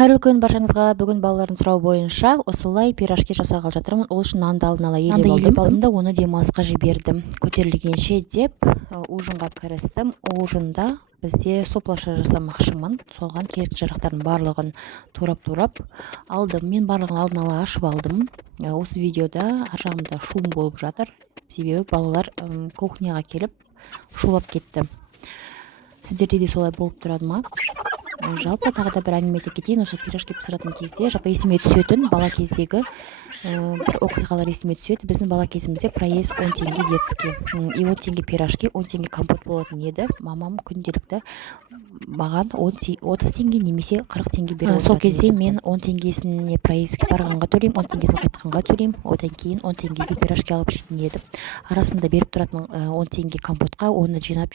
Қайырлы күн баршаңызға. Бүгін балалардың сұрауы бойынша осылай пирожки жасағалы жатырмын. Ол үшін нанды алдын ала елеп алдым да оны демалысқа жібердім. Көтерілгенше деп ужинға кірістім. Ужинда бізде суп лапша жасамақшымын. Соған керекті жарақтардың барлығын турап алдым. Мен барлығын алдын ала ашып алдым. Осы видеода ар жағымда шум болып жатыр. Себебі балалар кухняға келіп шулап кетті. Сіздерде де солай болып тұрады ма? Жалпы тағы да бір әңгіме айта кетейін. Осы пирожки пісіретін кезде жалпы есіме түсетін бала кездегі бір оқиғалар есіме түседі. Біздің бала кезімізде проезд 10 теңге детский и 10 теңге пирожки, 10 теңге компот болатын еді. Мамам күнделікті маған 30 теңге немесе 40 теңге беріп сол кезде мен 10 теңгесіне проездке барғанға төлеймін, 10 теңгесін қайтқанға төлеймін, одан кейін 10 теңгеге пирожки алып жейтін едім. Арасында беріп тұратын 10 теңге компотқа оны жинап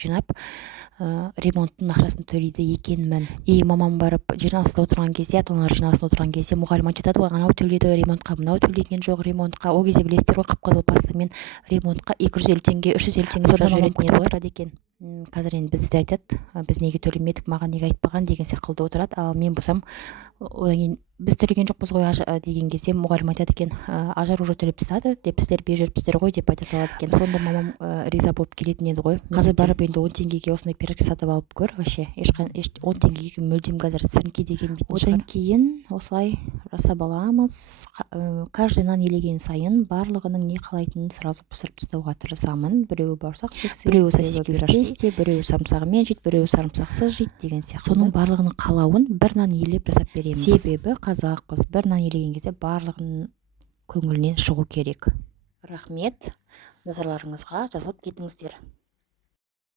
ремонттың ақшасын төлейді екенмін. И мамам барып жиналыста отырған кезде, ата-аналар жиналысында отырған кезде мұғалім айтады ғой, анау төледі ремонтқа, мынау төлеген жоқ ремонтқа. Ол кезде білесіздер ғой, қып-қызыл пастамен ремонтқа 250 теңге, 350 теңге жүретін еді. Қазір енді бізді де айтады, біз неге төлемедік, маған неге айтпаған деген секілді отырады. Ал мен болсам, біз төлеген жоқпыз ғой деген кезде мұғалім айтады екен, ажар уже төлеп тастады деп, сіздер бе жүріпсіздер ғой деп айта салады екен. Сонда мамам риза болып келетін еді ғой. Қазір барып енді 10 теңгеге осындай пирожки сатып алып көр, вообще 10 теңгеге мүлдем қазір сіріңке деген битін шығар. Одан кейін осылай жасап аламыз. Каждый нан елеген сайын барлығының не қалайтынын сразу пісіріп тастауға тырысамын. Біреуі бауырсақ жексе, біреуі сосиски пирожки, біреуі самсағымен жейді, біреуі сарымсақсыз жейді деген сияқты. Соның барлығының қалауын бір нан елеп жасап береміз. Себебі қазақпыз, бір нан елеген кезде барлығының көңілінен шығу керек. Рахмет, назарларыңызға, жазылып кетіңіздер.